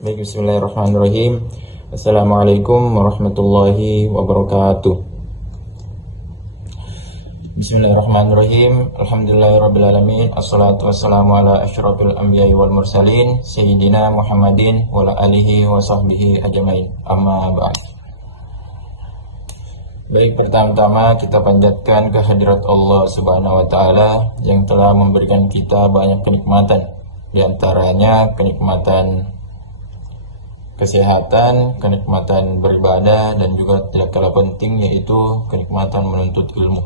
Baik, bismillahirrahmanirrahim. Assalamualaikum warahmatullahi wabarakatuh. Bismillahirrahmanirrahim. Alhamdulillahirrabbilalamin. Assalatu wassalamu ala asyrafil anbiya'i wal mursalin Sayyidina Muhammadin wa ala alihi wa sahbihi ajmain. Amma ba'd. Baik, pertama-tama kita panjatkan kehadirat Allah Subhanahu wa taala yang telah memberikan kita banyak kenikmatan. Di antaranya kenikmatan kesehatan, kenikmatan beribadah, dan juga tidak kalah penting yaitu kenikmatan menuntut ilmu.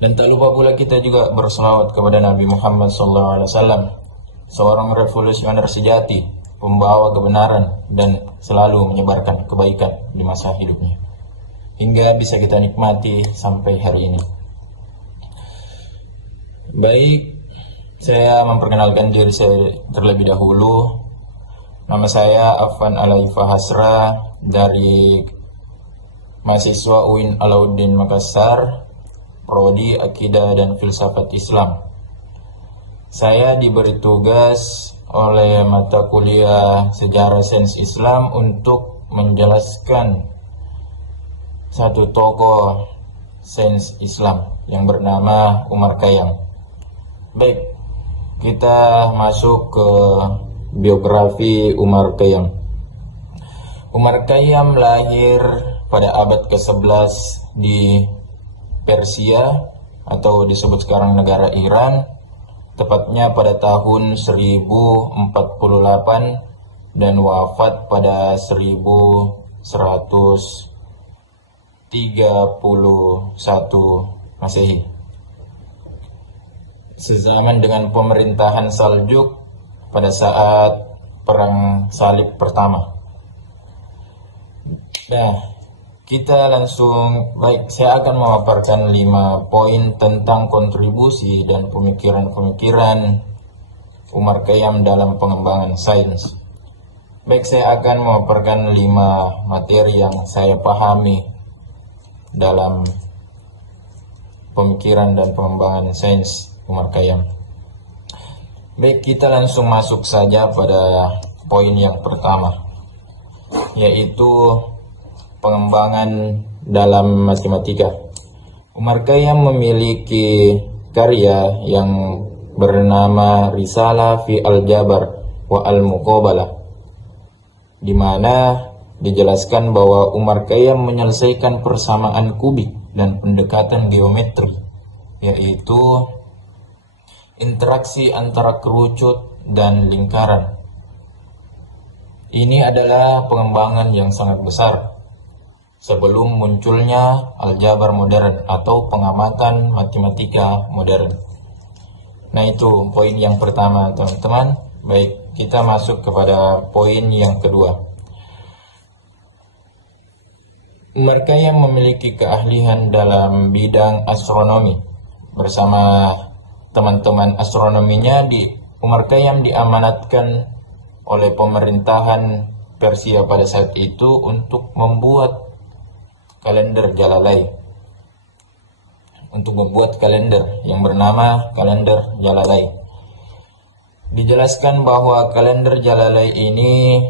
Dan tak lupa pula kita juga berselawat kepada Nabi Muhammad SAW, seorang revolusioner sejati, pembawa kebenaran dan selalu menyebarkan kebaikan di masa hidupnya, hingga bisa kita nikmati sampai hari ini. Baik, saya memperkenalkan diri saya terlebih dahulu. Nama saya Afan Alaifa Hasra dari mahasiswa UIN Alauddin Makassar, Prodi Akidah dan Filsafat Islam. Saya diberi tugas oleh mata kuliah Sejarah Sains Islam untuk menjelaskan satu tokoh sains Islam yang bernama Umar Khayyam. Baik, kita masuk ke biografi Umar Khayyam. Umar Khayyam lahir pada abad ke-11 di Persia atau disebut sekarang negara Iran, tepatnya pada tahun 1048 dan wafat pada 1131 Masehi. Sezaman dengan pemerintahan Saljuk pada saat Perang Salib pertama. Nah, kita langsung, baik, saya akan memaparkan 5 poin tentang kontribusi dan pemikiran-pemikiran Umar Khayyam dalam pengembangan sains. Baik, saya akan memaparkan 5 materi yang saya pahami dalam pemikiran dan pengembangan sains Umar Khayyam. Baik, kita langsung masuk saja pada poin yang pertama, yaitu pengembangan dalam matematika. Umar Khayyam memiliki karya yang bernama Risalah fi al-Jabar wa al-Muqabalah, di mana dijelaskan bahwa Umar Khayyam menyelesaikan persamaan kubik dan pendekatan geometri, yaitu interaksi antara kerucut dan lingkaran. Ini adalah pengembangan yang sangat besar sebelum munculnya aljabar modern atau pengamatan matematika modern. Nah, itu poin yang pertama, teman-teman. Baik, kita masuk kepada poin yang kedua. Umar Khayyam memiliki keahlian dalam bidang astronomi. Bersama teman-teman astronominya, Umar Khayyam diamanatkan oleh pemerintahan Persia pada saat itu untuk membuat kalender Jalalai, yang bernama kalender Jalalai. Dijelaskan bahwa kalender Jalalai ini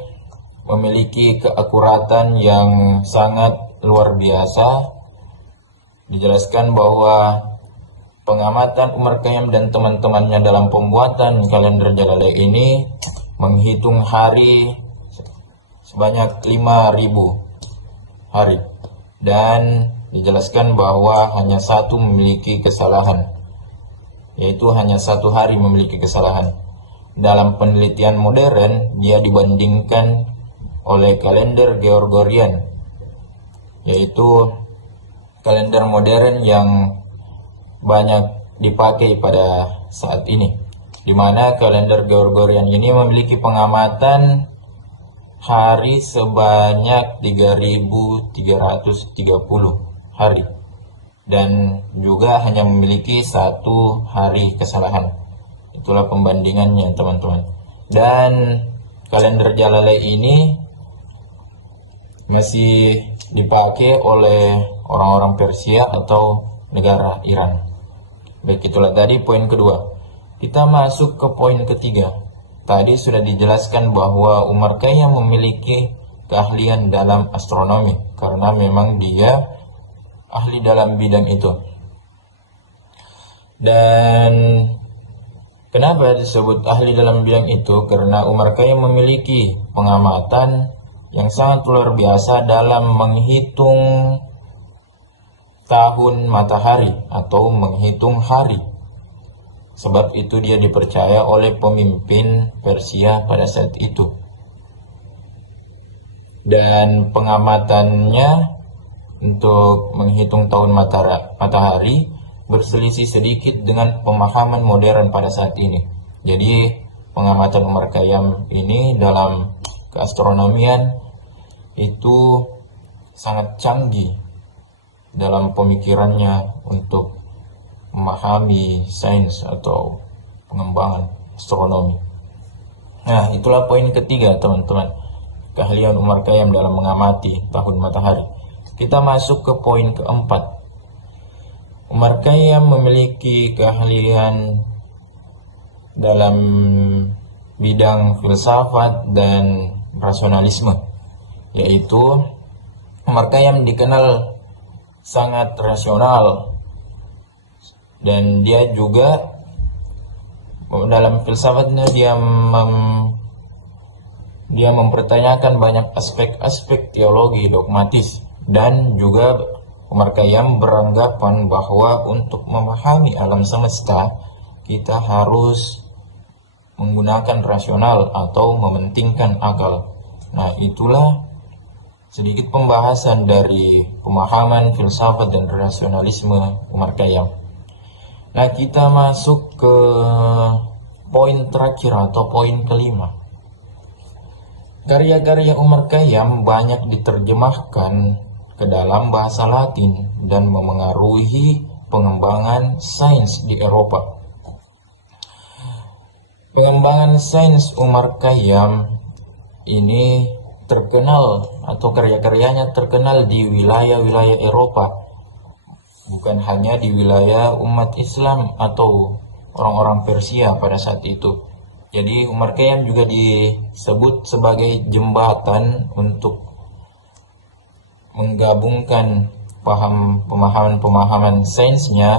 memiliki keakuratan yang sangat luar biasa. Dijelaskan bahwa pengamatan Umar Khayyam dan teman-temannya dalam pembuatan kalender Jalalai ini menghitung hari sebanyak 5.000 hari, dan dijelaskan bahwa hanya satu memiliki kesalahan, yaitu hanya satu hari memiliki kesalahan. Dalam penelitian modern, dia dibandingkan oleh kalender Gregorian, yaitu kalender modern yang banyak dipakai pada saat ini, di mana kalender Gregorian ini memiliki pengamatan hari sebanyak 3.330 hari, dan juga hanya memiliki satu hari kesalahan. Itulah pembandingannya, teman-teman. Dan kalender Jalalai ini masih dipakai oleh orang-orang Persia atau negara Iran. Baik, itulah tadi poin kedua. Kita masuk ke poin ketiga, tadi sudah dijelaskan bahwa Umar Khayyam memiliki keahlian dalam astronomi karena memang dia ahli dalam bidang itu. Dan kenapa disebut ahli dalam bidang itu? Karena Umar Khayyam memiliki pengamatan yang sangat luar biasa dalam menghitung tahun matahari atau menghitung hari. Sebab itu dia dipercaya oleh pemimpin Persia pada saat itu. Dan pengamatannya untuk menghitung tahun matahari berselisih sedikit dengan pemahaman modern pada saat ini. Jadi pengamatan Umar Khayyam ini dalam keastronomian itu sangat canggih dalam pemikirannya untuk memahami sains atau pengembangan astronomi. Nah, itulah poin ketiga, teman-teman. Keahlian Umar Khayyam dalam mengamati tahun matahari. Kita masuk ke poin keempat. Umar Khayyam memiliki keahlian dalam bidang filsafat dan rasionalisme, yaitu Umar Khayyam dikenal sangat rasional, dan dia juga dalam filsafatnya dia mempertanyakan banyak aspek-aspek teologi dogmatis. Dan juga Umar Khayyam beranggapan bahwa untuk memahami alam semesta kita harus menggunakan rasional atau mementingkan akal. Nah, itulah sedikit pembahasan dari pemahaman filsafat dan rasionalisme Umar Khayyam. Nah, kita masuk ke poin terakhir atau poin kelima. Karya-karya Umar Khayyam banyak diterjemahkan ke dalam bahasa Latin dan memengaruhi pengembangan sains di Eropa. Pengembangan sains Umar Khayyam ini terkenal atau karya-karyanya terkenal di wilayah-wilayah Eropa, bukan hanya di wilayah umat Islam atau orang-orang Persia pada saat itu. Jadi Umar Khayyam juga disebut sebagai jembatan untuk menggabungkan pemahaman sainsnya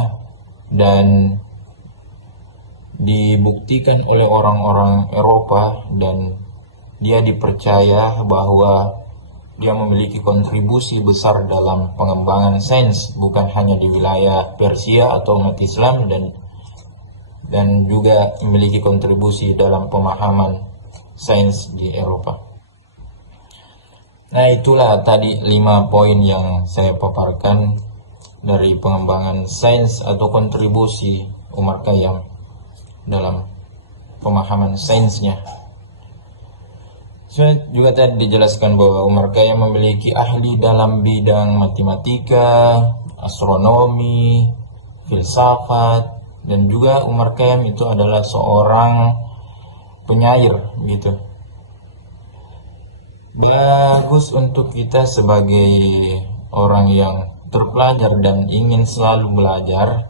dan dibuktikan oleh orang-orang Eropa, dan dia dipercaya bahwa dia memiliki kontribusi besar dalam pengembangan sains bukan hanya di wilayah Persia atau umat Islam, dan juga memiliki kontribusi dalam pemahaman sains di Eropa. Nah, itulah tadi 5 poin yang saya paparkan dari pengembangan sains atau kontribusi Umar Khayyam dalam pemahaman sainsnya. Saya juga tadi dijelaskan bahwa Umar Khayyam memiliki ahli dalam bidang matematika, astronomi, filsafat, dan juga Umar Khayyam itu adalah seorang penyair gitu. Bagus untuk kita sebagai orang yang terpelajar dan ingin selalu belajar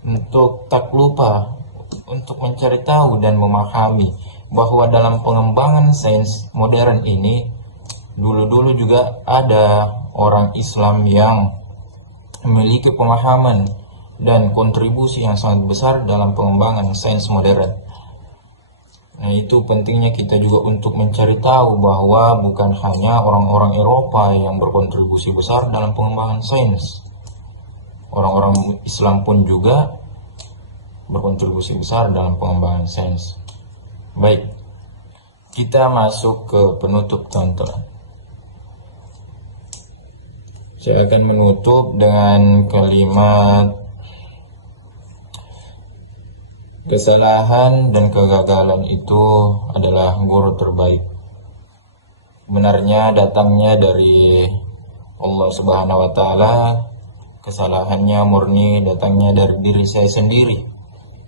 untuk tak lupa untuk mencari tahu dan memahami bahwa dalam pengembangan sains modern ini dulu-dulu juga ada orang Islam yang memiliki pemahaman dan kontribusi yang sangat besar dalam pengembangan sains modern. Nah, itu pentingnya kita juga untuk mencari tahu bahwa bukan hanya orang-orang Eropa yang berkontribusi besar dalam pengembangan sains. Orang-orang Islam pun juga berkontribusi besar dalam pengembangan sains. Baik, kita masuk ke penutup, teman-teman. Saya akan menutup dengan kalimat: kesalahan dan kegagalan itu adalah guru terbaik. Benarnya datangnya dari Allah Subhanahu wa Ta'ala, kesalahannya murni datangnya dari diri saya sendiri,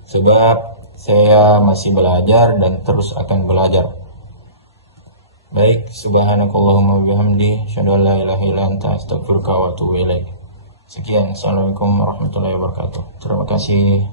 sebab saya masih belajar dan terus akan belajar. Baik, subhanakallahumma bihamdi, asyhadu an la ilaha illa anta, astaghfiruka wa atubu ilaik. Sekian, assalamualaikum warahmatullahi wabarakatuh. Terima kasih.